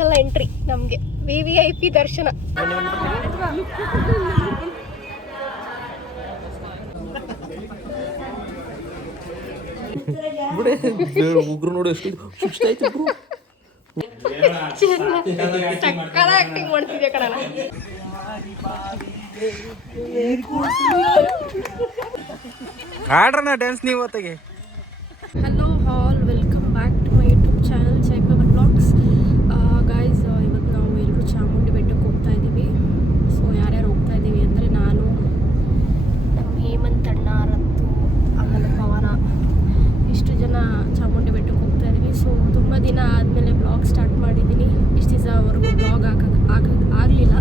Special entry ನಮಗೆ VVIP ದರ್ಶನ. ಉಗ್ರು ನೋಡಿ ಎಷ್ಟು ಸಕ್ಕದ ಆಕ್ಟಿಂಗ್ ಮಾಡ್ತಿದ್ದೆ ಕಣ. ಆಡ್ರಣ್ಣ ಡ್ಯಾನ್ಸ್ ನೀವು ಹೊತ್ತಿಗೆ. Hello all, welcome back to my YouTube channel ಜೈಪವರ್ ಬ್ಲಾಗ್ಸ್. ಗಾಯ್ಸ್, ಇವತ್ತು ನಾವು ಎಲ್ಲರೂ ಚಾಮುಂಡಿ ಬೆಟ್ಟಕ್ಕೆ ಹೋಗ್ತಾ ಇದ್ದೀವಿ. ಸೊ ಯಾರ್ಯಾರು ಹೋಗ್ತಾ ಇದ್ದೀವಿ ಅಂದರೆ ನಾನು, ನಮ್ಮ ಹೇಮಂತ್ ಅಣ್ಣ, ರತ್ತು, ಆಮೇಲೆ ಪವನ, ಇಷ್ಟು ಜನ ಚಾಮುಂಡಿ ಬೆಟ್ಟಕ್ಕೆ ಹೋಗ್ತಾ ಇದ್ದೀವಿ. ಸೊ ತುಂಬ ದಿನ ಆದಮೇಲೆ ಬ್ಲಾಗ್ ಸ್ಟಾರ್ಟ್ ಮಾಡಿದ್ದೀನಿ. ಇಷ್ಟು ದಿವಸವರೆಗೂ ಬ್ಲಾಗ್ ಆಗಲಿಲ್ಲ.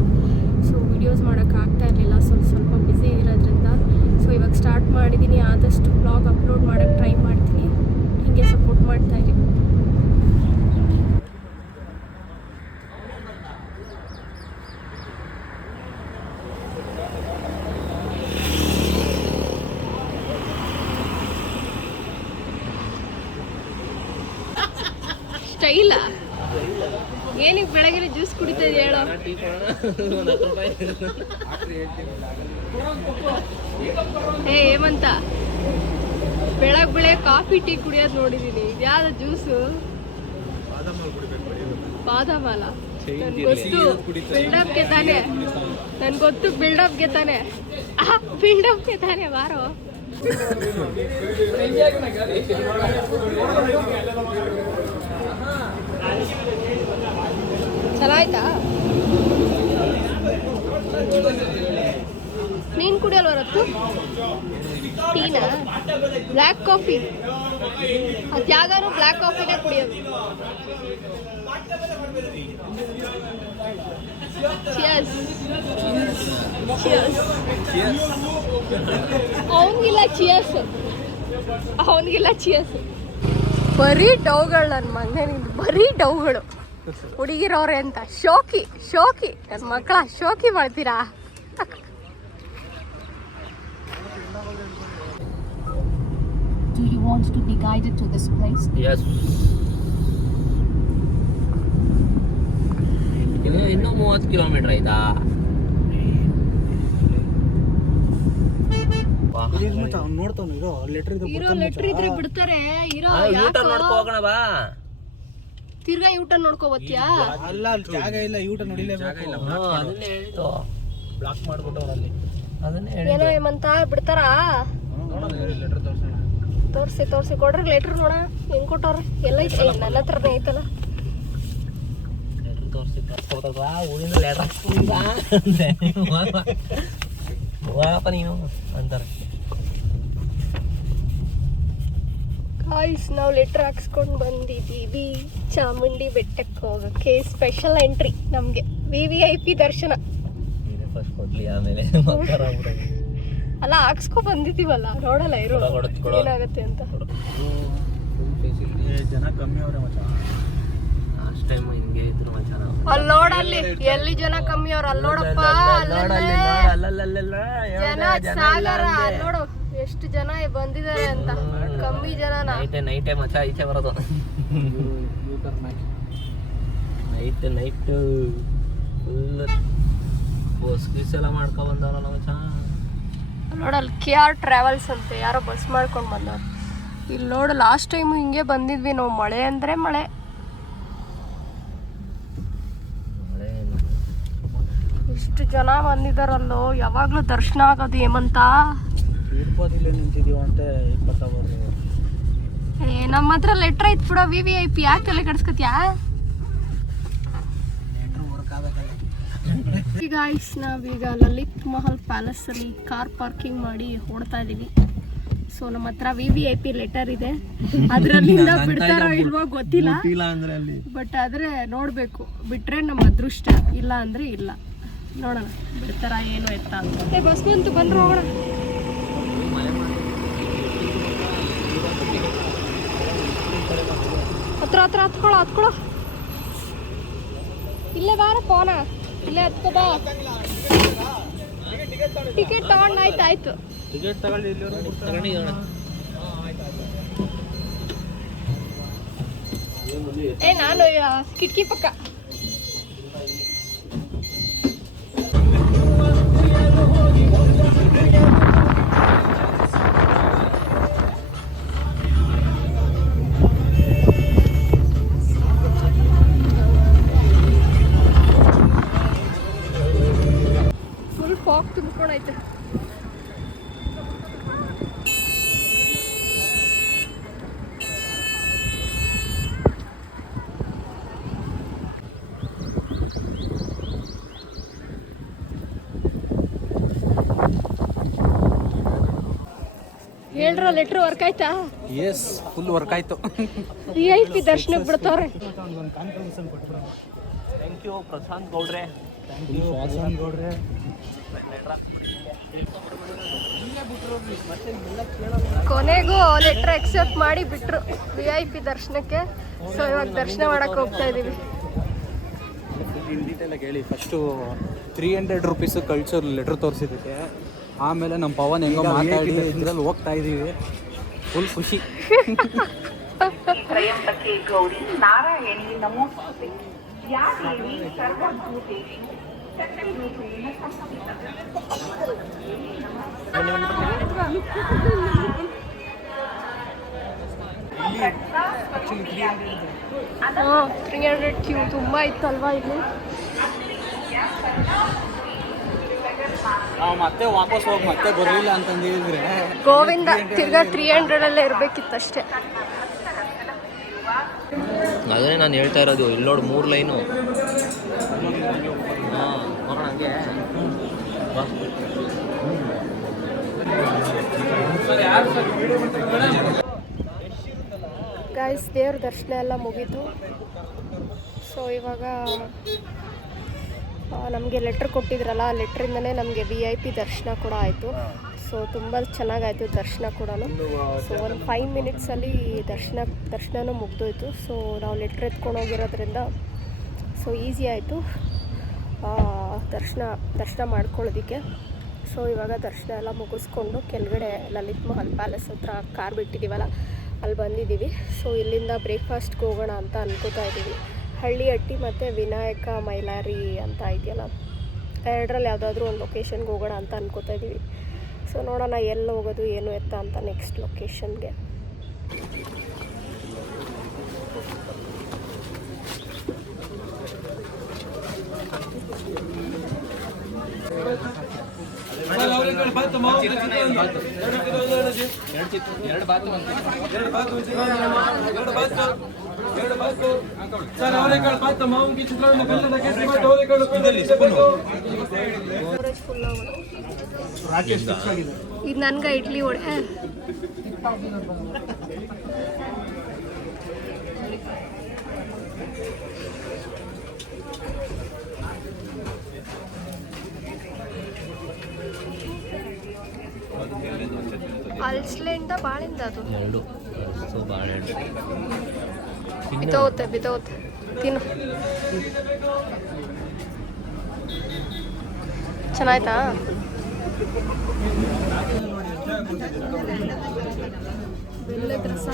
ಸೊ ವಿಡಿಯೋಸ್ ಮಾಡೋಕ್ಕಾಗ್ತಾ ಇರಲಿಲ್ಲ, ಸ್ವಲ್ಪ ಬ್ಯುಸಿ ಇರೋದ್ರಿಂದ. ಸೊ ಇವಾಗ ಸ್ಟಾರ್ಟ್ ಮಾಡಿದ್ದೀನಿ. ಆದಷ್ಟು ಬ್ಲಾಗ್ ಅಪ್ಲೋಡ್ ಮಾಡೋಕ್ಕೆ ಟ್ರೈ ಮಾಡ್ತೀನಿ. ಹೀಗೆ ಸಪೋರ್ಟ್ ಮಾಡ್ತಾಯಿರಿ. ಸ್ಟೈಲ ಏನಕ್ಕೆ ಬೆಳಗ್ಗೆ ಜ್ಯೂಸ್ ಕುಡಿತಾ ಇದೆಯಾ ಹೇಳೋ? ಹೇಮಂತ, ಬೆಳಗ್ಗೆ ಕಾಫಿ ಟೀ ಕುಡಿಯೋದು ನೋಡಿದೀನಿ. ಇದ್ಯಾವ್ದು ಜ್ಯೂಸು? ಬಾದಾಮಲ್ಲ. ನನ್ಗೊತ್ತು ಬಿಲ್ಡಪ್ಗೆ ತಾನೆ, ನನ್ಗೊತ್ತು ಬಿಲ್ಡಪ್ಗೆ ತಾನೆ, ಬಿಲ್ಡಪ್ಗೆ ತಾನೆ. ಬಾರೋ ಚೆನ್ನಾಯ್ತಾ? ನೀನು ಕುಡಿಯಲ್ವ ರತ್ತು? ಟೀನಾ? Black coffee? ಅದು ಯಾವಾಗಾರು ಬ್ಲ್ಯಾಕ್ ಕಾಫಿನೇ ಕುಡಿಯೋದು. ಚಿಯರ್ಸ್. ಚಿಯರ್ಸ್. ಅವನಿಗಿಲ್ಲ ಚಿಯರ್ಸ್, ಅವನಿಗಿಲ್ಲ ಚಿಯರ್ಸ್. ಬರೀ ಡೌಗಳು ನನ್ನ ಮಗನಿಂದ, ಬರೀ ಡೌಗಳು. ಹುಡುಗಿರವ್ರೆ ಅಂತ ಶೋಕಿ ಶೋಕಿ. ನನ್ನ ಮಕ್ಕಳ ಶೋಕಿ ಮಾಡ್ತೀರಾ? Do you want to be guided to this place? Yes. ಇನ್ನೂ 30 ಕಿಲೋಮೀಟರ್ ಆಯ್ತಾ? ನೋಡ್ತಾವ ಇರೋ ಲೆಟ್ರ್ ಇದ್ರೆ ಬಿಡ್ತಾರೆ. ಇರೋ ಹೋಗೋಣ ಬಾ. ತಿರ್ಗಾ ಯೂಟರ್ನ್ ನೋಡ್ಕೋ ಬತ್ತೀಯಾ? ಅಲ್ಲ, ಜಾಗ ಇಲ್ಲ, ಯೂಟರ್ನ್ ನೋಡಿಲೇಬೇಕು. ಅದನ್ನೇ ಹೇಳಿದ್ದು, ಬ್ಲಾಕ್ ಮಾಡ್ಬಿಟ್ಟವ್ರಲ್ಲಿ. ಅದನ್ನೇ ಏನೋ ಹೇಳಿದ್ದು. ಹೇಮಂತ ಬಿಡ್ತಾರಾ? ಲೆಟರ್ ತೋರ್ಸೋಣ. ತೋರ್ಸಿ ಕೊಡ್ರಿ ಲೆಟ್ರ್ ನೋಡ ಹೆಂಗ್ ಕೊಟ್ಟವ್ರಿ. ಎಲ್ಲ ಐತೆ, ನನ್ನ ಹತ್ರನೇ ಐತಲ್ಲ. ಲೆಟರ್ ತೋರಿಸಿ ಕರ್ಸ್ಕೊಡ್ತಾರ. ಊರಿಂದ ಲೆಟರ್ ಹೋಗಪ್ಪ ನೀನು ಅಂತಾರೆ. ಗಾಯ್ಸ್, ನಾವು ಲೆಟ್ರ್ ಹಾಕ್ಸ್ಕೊಂಡು ಬಂದಿದ್ದೀವಿ ಚಾಮುಂಡಿ ಬೆಟ್ಟಕ್ಕೆ ಹೋಗಕ್ಕೆ. ಸ್ಪೆಷಲ್ ಎಂಟ್ರಿ ನಮಗೆ VVIP ದರ್ಶನ. ಫಸ್ಟ್ ಕೊಡ್ಲಿ, ಆಮೇಲೆ ಅಲ್ಲ ಹಾಕ್ಸ್ಕೊ ಬಂದಿದ್ದೀವಲ್ಲ, ನೋಡಲ್ಲ ಇರೋ ಏನಾಗತ್ತೆ ಅಂತ. ಜನ ಕಮ್ಮಿ ಅವ್ರೆ ಮಚ್ಚ. ಲಾಸ್ಟ್ ಟೈಮ್ ಹಿಂಗೆ ಇದ್ರು ಮಚ್ಚ. ಅಲ್ಲಿ ನೋಡಲ್ಲಿ ಎಲ್ಲಿ ಜನ ಕಮ್ಮಿ ಅವ್ರ. ಅಲ್ಲಿ ನೋಡಪ್ಪ, ಜನ ಸಾಗರ. ಅಲ್ಲಿ ನೋಡು ಎಷ್ಟು ಜನ ಬಂದಿದ್ದಾರೆ ಅಂತ. ಕಮ್ಮಿ ಜನ. ನೈಟೇ ಮಚ್ಚ ಈಚೆ ಬರೋದು. ನೈಟ್ ಫುಲ್ ಬಸ್ ಗೀಸ್ ಎಲ್ಲ ಮಾಡ್ಕೊ ಬಂದವರಲ್ಲ ಮಚ್ಚ. ನೋಡಲ್ಲಿ KR ಟ್ರಾವೆಲ್ಸ್ ಅಂತೆ, ಯಾರೋ ಬಸ್ ಮಾಡ್ಕೊಂಡು ಬಂದವ್ರು. ಇಲ್ಲಿ ನೋಡು, ಲಾಸ್ಟ್ ಟೈಮು ಹಿಂಗೆ ಬಂದಿದ್ವಿ ನಾವು. ಮಳೆ ಅಂದರೆ ಮಳೆ. ಇಷ್ಟು ಜನ ಬಂದಿದ್ದಾರಲ್ಲೋ. ಯಾವಾಗಲೂ ದರ್ಶನ ಆಗೋದು ಹೇಮಂತ. ತಿರುಪತಿಲಿ ನಿಂತಿದೀವಂತೆ 20 ಅವರು. ನಮ್ಮ ಹತ್ರ ಲೆಟ್ರ್ ಐತ್ ಬಿಡೋ VVIP. ಯಾಕೆ ತಲೆ ಕೆಡಿಸ್ಕೊತ್ಯಾ? ಗಾಯ್ಸ್, ನಾವೀಗ ಲಲಿತ್ ಮಹಲ್ ಪ್ಯಾಲೇಸ್ ಅಲ್ಲಿ ಕಾರ್ ಪಾರ್ಕಿಂಗ್ ಮಾಡಿ ಓಡ್ತಾ ಇದೀವಿ. ಸೊ ನಮ್ಮ ಹತ್ರ VVIP ಲೆಟರ್ ಇದೆ. ಅದರಲ್ಲಿಂದ ಬಿಡ್ತಾರೋ ಇಲ್ವೋ ಗೊತ್ತಿಲ್ಲ, ಬಟ್ ಆದ್ರೆ ನೋಡ್ಬೇಕು. ಬಿಟ್ರೆ ನಮ್ಮ ಅದೃಷ್ಟ, ಇಲ್ಲ ಅಂದ್ರೆ ಇಲ್ಲ. ನೋಡೋಣ ಬಿಡ್ತಾರ ಏನು ಎತ್ತ ಅಂತ. ಬಸ್ ಬಂತು, ಬಂದ್ರು ಹೋಗೋಣ. ಹತ್ರ ಹತ್ಕೊಳ್ಳೋ. ಇಲ್ಲೇ ಬಾರ ಪೋನ, ಇಲ್ಲೇ ಹತ್ಕೋ ಬಾ. ಟಿಕೆಟ್ ತಗೊಂಡು ಆಯ್ತು. ಟಿಕೆಟ್ ತಗೊಳ್ಳಿ. ನಾನು ಕಿಟಕಿ ಪಕ್ಕ. ಓಪನ್ ಆಯ್ತು. ಹೇಳ್ರ ಲೆಟ್ರ್ ವರ್ಕ್ ಆಯ್ತಾ? ಎಸ್, ಫುಲ್ ವರ್ಕ್ ಆಯ್ತು. VIP ದರ್ಶನಕ್ಕೆ ಬಿಡ್ತಾವ್ರೆ. ಥ್ಯಾಂಕ್ ಯು ಪ್ರಶಾಂತ್ ಗೌಡ್ರೆ. ಕೊನೆಗೂ ಲೆಟ್ರ್ ಅಕ್ಸೆಪ್ಟ್ ಮಾಡಿ ಬಿಟ್ರು VIP ದರ್ಶನಕ್ಕೆ. ಸೊ ಇವಾಗ ದರ್ಶನ ಮಾಡಕ್ಕೆ ಹೋಗ್ತಾ ಇದೀವಿ. ಇನ್ ಡೀಟೇಲ್ ಆಗಿ ಹೇಳಿ. ಫಸ್ಟು 300 ರೂಪೀಸು ಕಳ್ಸೋರು ಲೆಟ್ರ್ ತೋರಿಸಿದ್ದಕ್ಕೆ. ಆಮೇಲೆ ನಮ್ಮ ಪವನ್ ಹೆಂಗೋ ಮಾತಾಡಿ ಇದರಲ್ಲಿ ಹೋಗ್ತಾ ಇದ್ದೀವಿ. ಫುಲ್ ಖುಷಿ. ತ್ರಯಂಬಕೆ ಗೌರಿ ನಾರಾಯಣಿ ನಮೋಸ್ತುತೆ ಯಾ ದೇವಿ ಸರ್ವಭೂತೇಷು ಶಕ್ತಿರೂಪೇಣ ಸಂಸ್ಥಿತಾ. ಹಾಂ 300 ಕ್ಯೂ ತುಂಬ ಇತ್ತಲ್ವಾ ಇಲ್ಲಿ. ನಾವು ಮತ್ತೆ ವಾಪಸ್ ಹೋಗಿ ಮತ್ತೆ ಬರಲಿಲ್ಲ ಅಂತಂದಿದ್ರೆ ಗೋವಿಂದ ತಿರ್ಗಾ 300 ಇರಬೇಕಿತ್ತು ಅಷ್ಟೇ. ಅದೇ ನಾನು ಹೇಳ್ತಾ ಇರೋದು. ಇಲ್ಲಿ ನೋಡಿ 3 ಲೈನು. ಹಾಂ ನೋಡೋಣ ಹಂಗೆ. ಗಾಯ್ಸ್ ದೇವ್ರ ದರ್ಶನ ಎಲ್ಲ ಮುಗೀತು. ಸೊ ಇವಾಗ ನಮಗೆ ಲೆಟ್ರ್ ಕೊಟ್ಟಿದ್ರಲ್ಲ, ಆ ಲೆಟ್ರಿಂದನೇ ನಮಗೆ VIP ದರ್ಶನ ಕೂಡ ಆಯಿತು. ಸೊ ತುಂಬ ಚೆನ್ನಾಗಾಯಿತು ದರ್ಶನ ಕೂಡ. ಸೊ ಒಂದು 5 ಮಿನಿಟ್ಸಲ್ಲಿ ದರ್ಶನನೂ ಮುಗ್ದೋಯ್ತು. ಸೊ ನಾವು ಲೆಟ್ರ್ ಎತ್ಕೊಂಡು ಹೋಗಿರೋದ್ರಿಂದ ಸೊ ಈಸಿ ಆಯಿತು ದರ್ಶನ ಮಾಡ್ಕೊಳ್ಳೋದಕ್ಕೆ. ಸೊ ಇವಾಗ ದರ್ಶನ ಎಲ್ಲ ಮುಗಿಸ್ಕೊಂಡು ಕೆಳಗಡೆ ಲಲಿತ್ ಮಹಲ್ ಪ್ಯಾಲೇಸ್ ಹತ್ರ ಕಾರ್ ಬಿಟ್ಟಿದ್ದೀವಲ್ಲ, ಅಲ್ಲಿ ಬಂದಿದ್ದೀವಿ. ಸೊ ಇಲ್ಲಿಂದ ಬ್ರೇಕ್ಫಾಸ್ಟ್ಗೆ ಹೋಗೋಣ ಅಂತ ಅನ್ಕೋತಾ ಇದ್ದೀವಿ. ಹಳ್ಳಿ ಹಟ್ಟಿ ಮತ್ತು ವಿನಾಯಕ ಮೈಲಾರಿ ಅಂತ ಇದೆಯಲ್ಲ, ಎರಡರಲ್ಲಿ ಯಾವುದಾದ್ರೂ ಒಂದು ಲೊಕೇಶನ್ಗೆ ಹೋಗೋಣ ಅಂತ ಅನ್ಕೋತಾ ಇದ್ದೀವಿ. ಸೊ ನೋಡೋಣ ಎಲ್ಲಿ ಹೋಗೋದು ಏನು ಎತ್ತ ಅಂತ ನೆಕ್ಸ್ಟ್ ಲೊಕೇಶನ್ಗೆ. ಇದು ನನ್ಗೆ ಇಡ್ಲಿ ವಡೆ. ಅಲ್ಸ್ಲೆಂದ ಬಾಳಿಂದ ಅದು 2 ಸೊ ಬಾಳೆಹಣ್ಣು ಬಿದ್ದೋಗುತ್ತೆ ತಿನ್ನು. ಚೆನ್ನಾಯ್ತಾ? ಬೆಲ್ಲದ ರಸ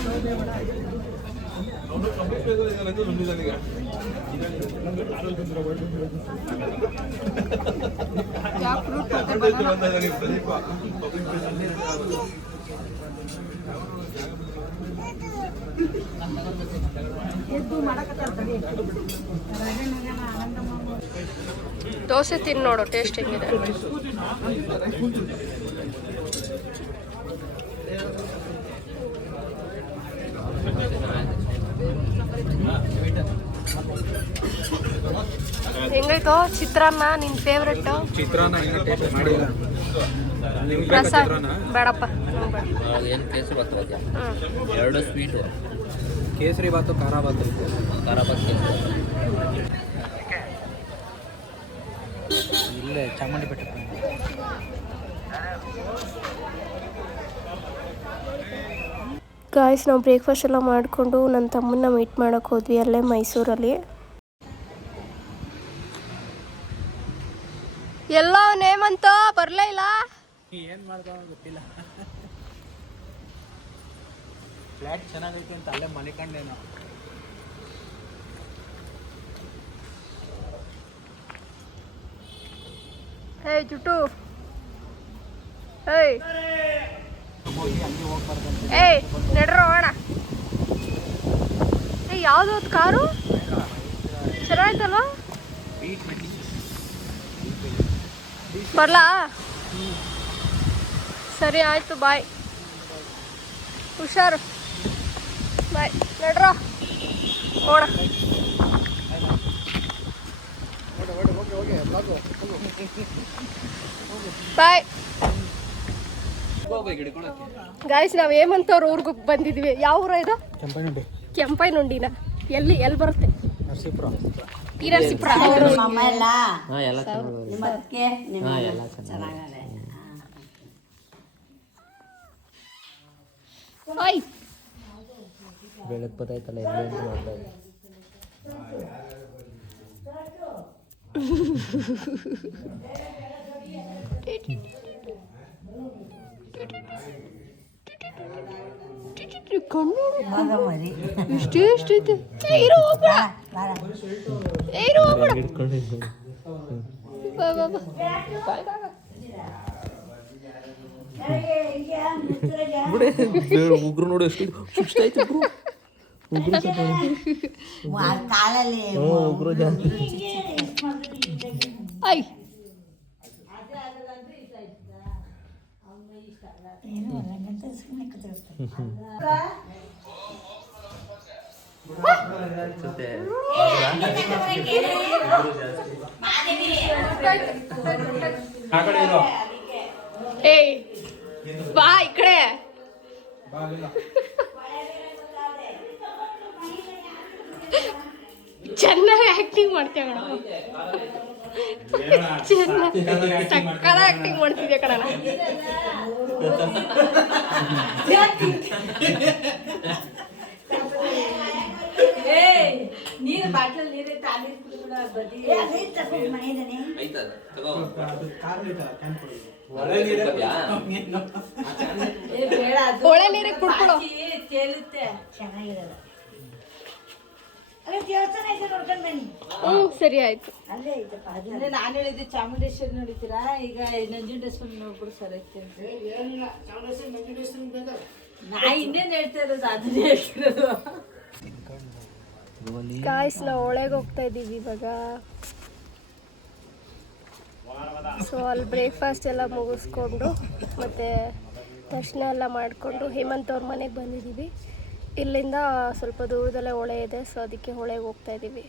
ದೋಸೆ ತಿನ್ನು ನೋಡು ಟೇಸ್ಟ್ ಹೆಂಗಿದೆ. ಹೆಂಗಾಯ್ತು ಚಿತ್ರಾನ್ನ? ನಿನ್ನ ಫೇವ್ರೆಟ್ ಚಿತ್ರಾನ್ನ ಟೇಸ್ಟ್ ಮಾಡಿಲ್ಲ. ರಸ ಬೇಡಪ್ಪ. ಏನು ಕೇಸರಿ ಬಾತ್ ಹೋಗ್ತೀಯ? 2 ಸ್ವೀಟು, ಕೇಸರಿ ಬಾತು, ಖಾರ ಬಾತು. ಖಾರ ಬಾತ್ ಇಲ್ಲೇ ಚಾಮುಂಡಿ ಬೆಟ್ಟ. ಗಾಯ್ಸ್ ನಾವು ಬ್ರೇಕ್ಫಾಸ್ಟ್ ಎಲ್ಲ ಮಾಡಿಕೊಂಡು ನನ್ನ ತಮ್ಮನ್ನ ಮೀಟ್ ಮಾಡೋಕ್ಕೆ ಹೋದ್ವಿ ಅಲ್ಲೇ ಮೈಸೂರಲ್ಲಿ. ಎಲ್ಲ ನೇಮಂತ ಬರಲೇ ಇಲ್ಲ. ಏನು ಮಾಡ್ದೋ ಗೊತ್ತಿಲ್ಲ. ಫ್ಲ್ಯಾಟ್ ಚೆನ್ನಾಗೈತೆ ಅಂತ ಅಲ್ಲೇ ಮನೆ ಕಂಡೇನೋ. ಹೇ ಜುಟ್ಟು, ಏಯ್ ಏಯ್ ನಡ್ರ ಹೋಗೋಣ. ಏಯ್ ಯಾವುದು ಅದು ಕಾರು? ಚೆನ್ನಾಯ್ತಲ್ವಾ? ಬರ್ಲಾ? ಸರಿ ಆಯಿತು, ಬಾಯ್, ಹುಷಾರು, ಬಾಯ್, ನಡ್ರ ಓಡ. ಬಾಯ್ ಗಾಯ್ಸ್, ನಾವು ಹೇಮಂತವ್ರ ಊರಿಗೆ ಬಂದಿದ್ವಿ. ಯಾವ ಊರ ಇದು? ಕೆಂಪೈನುಂಡಿನ. ಎಲ್ಲಿ ಬರುತ್ತೆ? ನರಸೀಪುರ. ಈ ನರಸೀಪುರ. ಬೆಳಗ್ಗೆ ಬತ್ತಾಯ್ತಲ್ಲ ಎಲ್ಲ ಮಾಡ್ತಾ ಇದ್ದೆ. ಎಷ್ಟೈತೆ ಉಗ್ರು ನೋಡಿ ಎಷ್ಟು ಸುಸ್ತಾಯ್ತು ಉಗ್ರು ಜಾಸ್ತಿ. ಏಯ್ ಬಾ ಈ ಕಡೆ. ಚೆನ್ನಾಗಿ ಆಕ್ಟಿಂಗ್ ಮಾಡ್ತೀಯ ಕಣ, ಸಕ್ಕದ ಆಕ್ಟಿಂಗ್ ಮಾಡ್ತಿದ್ದೆ ಕಣ. ನೀರು ಬಾಟ್ಲಲ್ಲಿ ನೀರೇ ತಾನೀರು ಕುಡಿಬಿಡ ಬದಿ ಒಳ್ಳೆ ನೀರೇ ಕುಡ್ಕೊಳೋ. ತೇಲುತ್ತೆ, ಚೆನ್ನಾಗಿರಲ್ಲ. ಸರಿ ಆಯ್ತು. ಅಲ್ಲೇ ಐತಪ್ಪ. ಅದನ್ನೇ ನಾನು ಹೇಳಿದ್ದೆ, ಚಾಮುಂಡೇಶ್ವರಿ ನೋಡಿತೀರಾ? ಈಗ ನಂಜುಂಡೇಶ್ವರಿ ನೋಡ್ಬಿಡು ಸರ್ ಐತೆ. ನಾ ಇನ್ನೇನು ಹೇಳ್ತಾ ಇರೋದು, ಅದನ್ನೇ ಹೇಳ್ತಿರೋದು. ಗಾಯ್ಸ್, ನಾವು ಒಳಗೆ ಹೋಗ್ತಾ ಇದ್ದೀವಿ ಇವಾಗ. ಸೊ ಅಲ್ಲಿ ಬ್ರೇಕ್ಫಾಸ್ಟ್ ಎಲ್ಲ ಮುಗಿಸ್ಕೊಂಡು ಮತ್ತು ದರ್ಶನ ಎಲ್ಲ ಮಾಡಿಕೊಂಡು ಹೇಮಂತ್ ಅವ್ರ ಮನೆಗೆ ಬಂದಿದ್ದೀವಿ. ಇಲ್ಲಿಂದ ಸ್ವಲ್ಪ ದೂರದಲ್ಲೇ ಹೊಳೆ ಇದೆ, ಸೊ ಅದಕ್ಕೆ ಹೊಳೆಗೆ ಹೋಗ್ತಾ ಇದ್ದೀವಿ.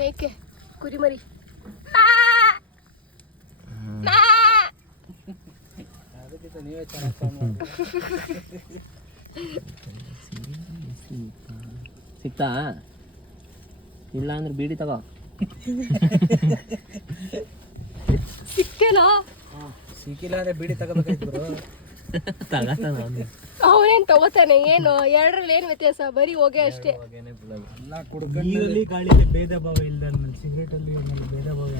ಮೇಕೆ ಕುರಿಮರಿ ಸಿಕ್ತಾ? ಇಲ್ಲ ಅಂದ್ರೆ ಬೀಡಿ ತಗೋ. ಸಿಕ್ಕೇನಾ? ಸಿಕ್ಕಿಲ್ಲ ಅಂದ್ರೆ ಬೀಡಿ ತಗೋಬೇಕಾಯ್ತು ಬ್ರೋ. ಅವನೇನು ತಗೋತಾನೆ? ಏನು ಎರಡರಲ್ಲಿ ಏನು ವ್ಯತ್ಯಾಸ? ಬರೀ ಹೋಗೆ ಅಷ್ಟೇ. ನೀರಲ್ಲಿ ಗಾಳಿಯಲ್ಲಿ ಭೇದ ಭಾವ ಇಲ್ಲ, ಸಿಗರೇಟ್ ಅಲ್ಲಿ ಭೇದ ಭಾವ.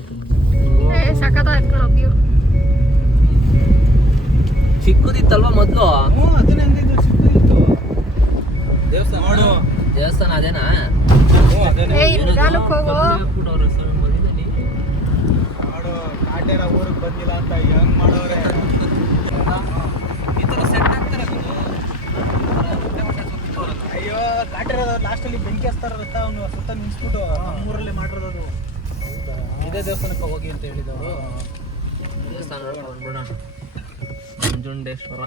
ಸಖತ್ ಎತ್ಕೊಂಡು ವ್ಯೂ. ಚಿಕ್ಕದಿತ್ತಲ್ವಾ ಮೊದಲು? ಅದನ್ನೇ ಅಂದಿದ್ದು, ಚಿಕ್ಕದಿತ್ತು. ದೇವಸ್ಥಾನ ಅದೇನಾ? ನಿಧಾನಕ್ಕೆ ಹೋಗೋ. ಕಾಟೇರ ಊರಿಗೆ ಬಂದಿಲ್ಲ ಅಂತ ಹೆಂಗ್ ಮಾಡೋರೆ. ಈ ಥರ ಸೆಟ್ ಆಗ್ತಾರೆ. ಅಯ್ಯೋ, ಕಾಟೇರ ಲಾಸ್ಟಲ್ಲಿ ಬೆಂಕಿ ಹಚ್ತಾರತ್ತ, ಅವನು ಸುತ್ತ ನಿಲ್ಸ್ಬಿಟ್ಟು ನಮ್ಮೂರಲ್ಲೇ ಮಾಡಿರೋದು. ಇದೇ ದೇವಸ್ಥಾನಕ್ಕೆ ಹೋಗಿ ಅಂತ ಹೇಳಿದವರು. ದೇವಸ್ಥಾನ ನೋಡ್ಕೊಂಡು ಬಂದ್ಬಿಡೋಣ. ನಂಜುಂಡೇಶ್ವರ.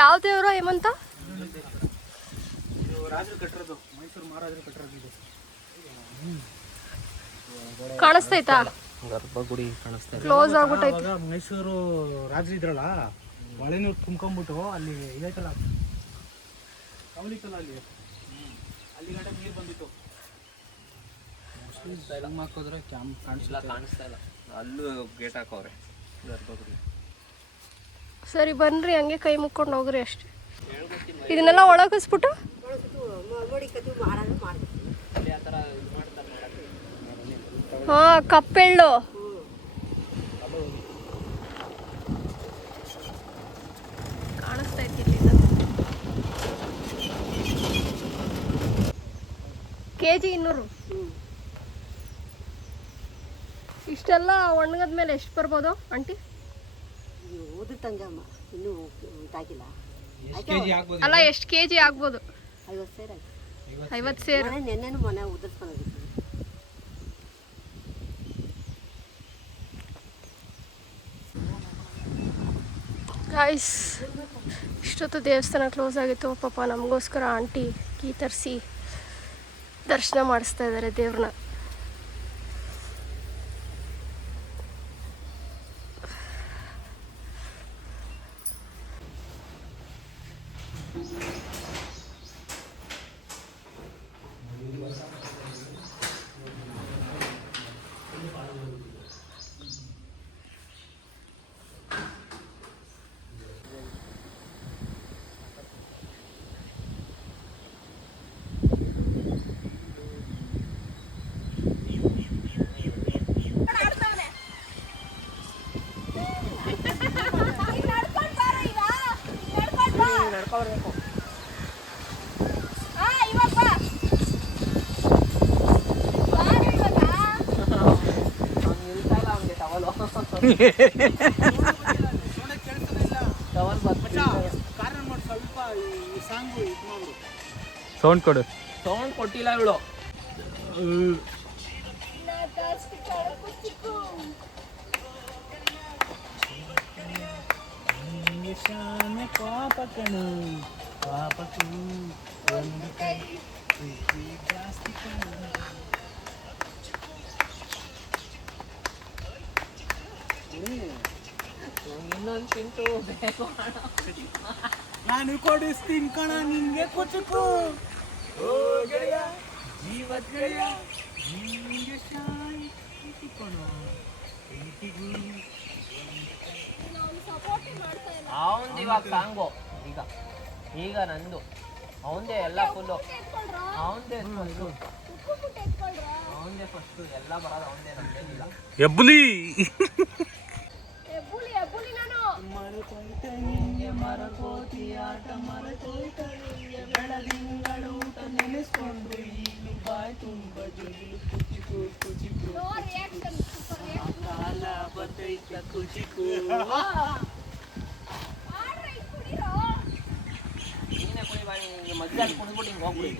ಯಾವ ದೇವರು ಹೇಮಂತ? ರಾಜರು ಕಟ್ಟಿರೋದು, ಮೈಸೂರು ಮಹಾರಾಜರು ಕಟ್ಟಿರೋದು ಇದು. ಕಾಣಿಸ್ತೈತಾ? ಗರ್ಭಗುಡಿ ಕಾಣಿಸ್ತಾ ಇದೆ. ಕ್ಲೋಸ್ ಆಗ್ಬಿಟ್ಟೈತೆ. ಮೈಸೂರು ರಾಜರು ಇದ್ರಲ್ಲ, ಮಳೆ ನೀರು ತುಂಬ್ಕೊಂಡ್ಬಿಟ್ಟು ಅಲ್ಲಿ ಇದೈತಲ್ಲ ಕವಲಿಕಲ್ಲ, ಅಲ್ಲಿ ಗಂಟೆ ನೀರು ಬಂದಿತ್ತು. ಹಾಕಿದ್ರೆ ಕಾಣಿಸ್ತಾ ಇಲ್ಲ. ಅಲ್ಲೂ ಗೇಟ್ ಹಾಕವ್ರೆ ಗರ್ಭಗುಡಿ. ಸರಿ ಬನ್ರಿ, ಹಂಗೆ ಕೈ ಮುಕ್ಕೊಂಡು ಹೋಗ್ರಿ ಅಷ್ಟೇ. ಇದನ್ನೆಲ್ಲ ಒಳಗಿಸ್ಬಿಟ್ಟು ಹಾಂ, ಕಪ್ಪೆಳ್ಳು ಕಾಣಿಸ್ತೈತಿ ಇಲ್ಲಿಂದ. ಕೆಜಿ 200. ಇಷ್ಟೆಲ್ಲ ಒಣಗದ್ಮೇಲೆ ಎಷ್ಟು ಬರ್ಬೋದು ಆಂಟಿ? ಓದುತ್ತಂಗಮ್ಮ ಇನ್ನೂ ಇದಾಗಿಲ್ಲ. ಅಲ್ಲ ಎಷ್ಟು ಕೆಜಿ ಆಗ್ಬೋದು? 50 ಸೇರು 50 ಸೇರು. ನೆನ್ನೆನೂ ಮೊನ್ನೆ ಉದುರ್ಸ್ಕೊಂಡಿದ್ದೀನಿ. ಗಾಯ್ಸ್, ಇಷ್ಟೊತ್ತು ದೇವಸ್ಥಾನ ಕ್ಲೋಸ್ ಆಗಿತ್ತು. ಪಾಪ ನಮಗೋಸ್ಕರ ಆಂಟಿ ಕೀ ತರಿಸಿ ದರ್ಶನ ಮಾಡಿಸ್ತಾ ಇದ್ದಾರೆ ದೇವ್ರನ್ನ. ಸೌಂಡ್ ಕೊಡು. ಸೌಂಡ್ ಕೊಟ್ಟಿಲ್ಲ ಇವಳು. ಇನ್ನೊಂದು ತಿಂಟು ಬೇಕು. ನಾನು ಕೊಡಿಸ್ತೀನಿ ಕಣ ನಿಂಗೆ ಕುಚುಕು. ಓ ಗೆಳೆಯ, ಜೀವದ ಗೆಳೆಯ, ನಿಂಗೆ ಶಾಂತಿ ಕಣ. ಅವಂದು ಇವಾಗ ಸಾಂಗು ಈಗ ನಂದು ಅವಂದೇ ಎಲ್ಲ ಫುಲ್ಲು ಅವಂದೇ ಫಸ್ಟು ಎಲ್ಲ ಬರೋದು ಅವಂದೇ, ನಮ್ದೇನಿಲ್ಲ. ಎಬ್ಬುಲಿ ಮರಕೋತಿ ಆಟ ಮರಕೋತ ಬೆಳದಿಂಗಳು ಊಟ ನೆನೆಸ್ಕೊಂಡು ಈಗಲೂ ಬಾಯ್ ತುಂಬ ಜುಗಿಲು ಕುಚಿಕು ಕುಚಿಕು ಕಾಲ ಬತ್ತೈತ ಕುಚಿಕು. ನೀನೇ ಕುಡಿ ಬಾ, ನಿಂಗೆ ಮಧ್ಯ ಕುಡಿದ್ಬಿಟ್ಟು ಹಿಂಗೆ ಹೋಗ್ಬಿಡಿ.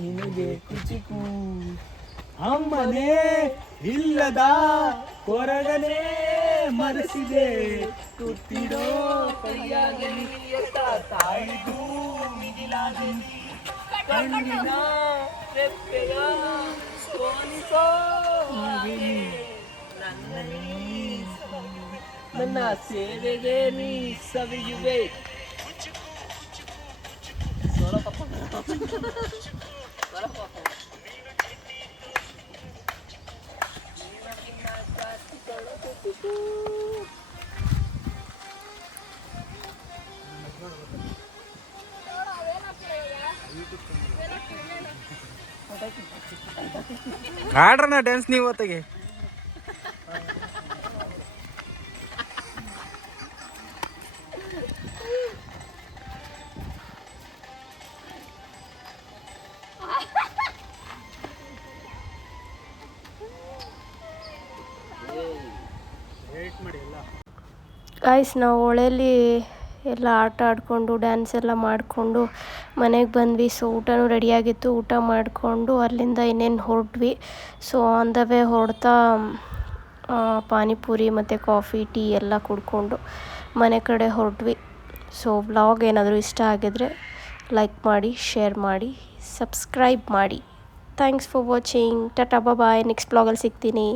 ನಿನಗೆ ಕುಚಿಕು ಅಮ್ಮನೇ ಇಲ್ಲದ ಕೊರಗನೆ ಮರೆಸಿದೆ ತುತ್ತಿಡೋ ಕೈಯಾಗಲಿ ತಾಯಿದು ಮಿಗಿಲಾಗಲಿ ಕಣ್ಣಿನ ರೆಪ್ಪೆಯ ಸೋಲಿಸೋ ನನ್ನ ಸೇವೆಗೆ ನೀ ಸವಿಯುವೆ. ಆಡ್ರಣ್ಣ ಡ್ಯಾನ್ಸ್ ನೀವು ಹೊತ್ತಿಗೆ. ಗಾಯ್ಸ್, ನಾವು ಹೊಳೆಯಲ್ಲಿ ಎಲ್ಲ ಆಟ ಆಡಿಕೊಂಡು ಡ್ಯಾನ್ಸ್ ಎಲ್ಲ ಮಾಡಿಕೊಂಡು ಮನೆಗೆ ಬಂದ್ವಿ. ಸೊ ಊಟನೂ ರೆಡಿಯಾಗಿತ್ತು. ಊಟ ಮಾಡಿಕೊಂಡು ಅಲ್ಲಿಂದ ಇನ್ನೇನು ಹೊರಟ್ವಿ. ಸೊ ಆನ್ ದ ವೇ ಹೊರಡ್ತಾ ಪಾನಿಪುರಿ ಮತ್ತು ಕಾಫಿ ಟೀ ಎಲ್ಲ ಕುಡ್ಕೊಂಡು ಮನೆ ಕಡೆ ಹೊರಟ್ವಿ. ಸೊ ವ್ಲಾಗ್ ಏನಾದರೂ ಇಷ್ಟ ಆಗಿದ್ರೆ ಲೈಕ್ ಮಾಡಿ, ಶೇರ್ ಮಾಡಿ, ಸಬ್ಸ್ಕ್ರೈಬ್ ಮಾಡಿ. Thanks for watching. Tata bye. Next ವ್ಲಾಗಲ್ಲಿ ಸಿಗ್ತೀನಿ.